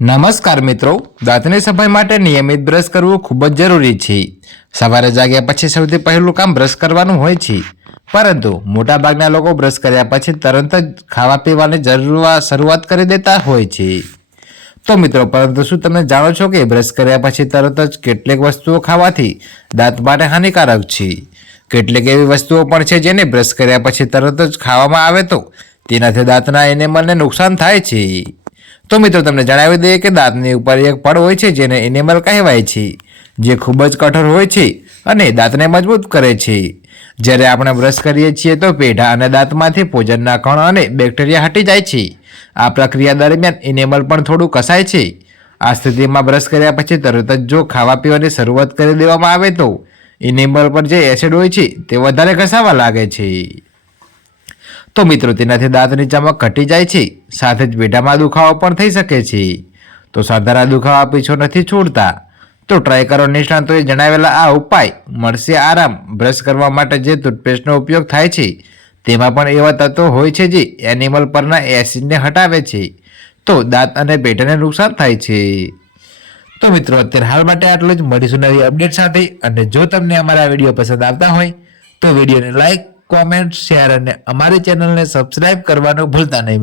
નમસ્કાર મિત્રો, દાંતની સફાઈ માટે નિયમિત બ્રશ કરવું ખૂબ જ જરૂરી છે। સવારે જાગ્યા પછી સૌથી પહેલું કામ બ્રશ કરવાનું હોય છે, પરંતુ મોટાભાગના લોકો બ્રશ કર્યા પછી તરત જ ખાવા પીવાની શરૂઆત કરી દેતા હોય છે। તો મિત્રો, પરંતુ શું તમે જાણો છો કે બ્રશ કર્યા પછી તરત જ કેટલીક વસ્તુઓ ખાવાથી દાંત માટે હાનિકારક છે? કેટલીક એવી વસ્તુઓ પણ છે જેને બ્રશ કર્યા પછી તરત જ ખાવામાં આવે તો તેનાથી દાંતના એનેમલને નુકસાન થાય છે। તો મિત્રો, તમને જણાવી દઈએ કે દાંતની ઉપર એક પડ હોય છે જેને એનેમલ કહેવાય છે, જે ખૂબ જ કઠોર હોય છે અને દાંતને મજબૂત કરે છે। જ્યારે આપણે બ્રશ કરીએ છીએ તો પેઢા અને દાંતમાંથી ભોજનના કણ અને બેક્ટેરિયા હટી જાય છે। આ પ્રક્રિયા દરમિયાન એનેમલ પણ થોડું કસાય છે। આ સ્થિતિમાં બ્રશ કર્યા પછી તરત જ જો ખાવા પીવાની શરૂઆત કરી દેવામાં આવે તો એનેમલ પર જે એસિડ હોય છે તે વધારે ઘસાવા લાગે છે। તો મિત્રો, તેનાથી દાંતની ચમક ઘટી જાય છે, સાથે જ પેઢામાં દુખાવો પણ થઈ શકે છે। તો સાધારણ દુખાવા પીછો નથી છોડતા, તો ટ્રાય કરો નિષ્ણાતોએ જણાવેલા આ ઉપાય, મળશે આરામ। બ્રશ કરવા માટે જે ટૂથપેસ્ટનો ઉપયોગ થાય છે તેમાં પણ એવા તત્વો હોય છે જે એનિમલ પરના એસિડને હટાવે છે, તો દાંત અને પેઢાને નુકસાન થાય છે। તો મિત્રો, અત્યારે હાલ માટે આટલું જ। મળીશું નવી અપડેટ સાથે। અને જો તમને અમારા વિડીયો પસંદ આવતા હોય તો વિડીયોને લાઈક, કોમેન્ટ, શેર અને અમારી ચેનલને સબસ્ક્રાઇબ કરવાનું ભૂલતા નહીં।